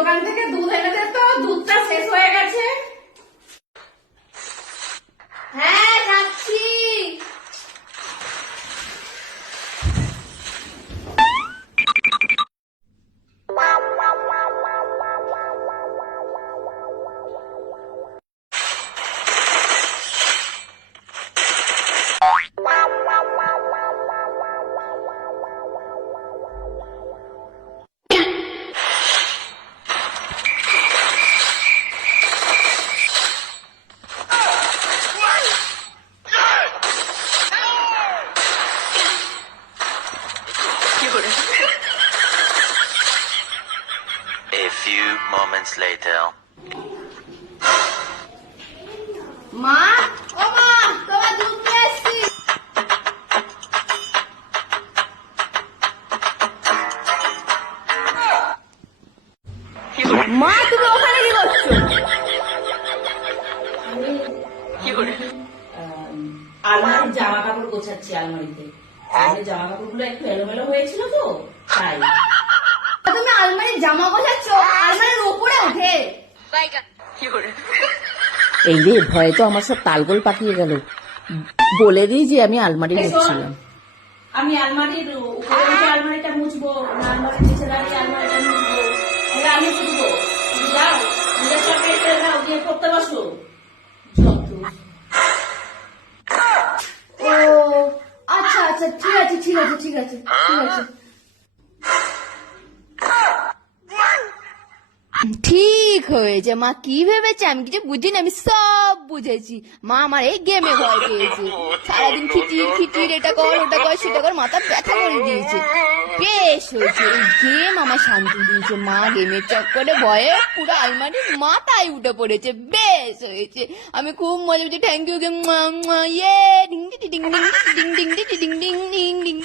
দোকান থেকে দুধ এনে দে তো, দুধটা শেষ হয়ে গেছে। হ্যাঁ যাচ্ছি। A few moments later. মা, ও মা, তোমার দুধ নিয়ে এসছি। মা, তুমি ওখানে কি করছো? আলমারির জামা কাপড় গোছাচ্ছি আলমারিতে। জামা কাপড়গুলো একটু এলোমেলো হয়েছিল তো তাই। তুমি আলমারির জামা গোছাচ্ছ, আলমারির উপরে ওঠে। এই রে, ভয়ে তো আমার সব তালগোল পাকিয়ে গেল। বলে দিই যে আমি আলমারি মুছছিলাম। আমি আলমারির উপরে উঠে আলমারিটা মুছবো না আলমারির নিচে দাঁড়িয়ে আলমারিটা মুছবো, এটা আমি বুঝবো। তুমি যাও, নিজের চাকরি যাও, গিয়ে পড়তে বসো। ও আচ্ছা আচ্ছা, ঠিক আছে ঠিক আছে ঠিক আছে ঠিক আছে। ঠিক হয়েছে। মা কি ভেবেছে আমি কিছু বুঝিনি, আমি সব বুঝেছি। মা আমার এই গেমে ভয় পেয়েছে। সারাদিন খিটির খিটির, এটা কর ওটা কর সেটা কর, মাথা ব্যথা করে দিয়েছে। বেশ হয়েছে, এই গেম আমার শান্তি দিয়েছে। মা গেমের চক্করে ভয়ে পুরো আলমারির মাথায় উঠে পড়েছে। বেশ হয়েছে, আমি খুব মজা পেয়েছি। Thank you game. ইয়ে ডিং ডিং ডিং ডিং ডিং ডিং ডিং ডিং ডিং ডিং।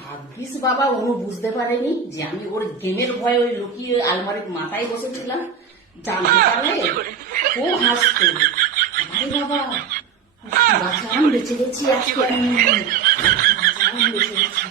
ভাগ্যিস বাবা অনু বুঝতে পারেনি যে আমি ওর গেমের ভয়ে ওই লুকিয়ে আলমারির মাথায় বসেছিলাম। জানতে পারলে খুব হাসতো। আরে বাবা, বাঁচান বেঁচে গেছি আজকে আমি, বাঁচান বেঁচে গেছি।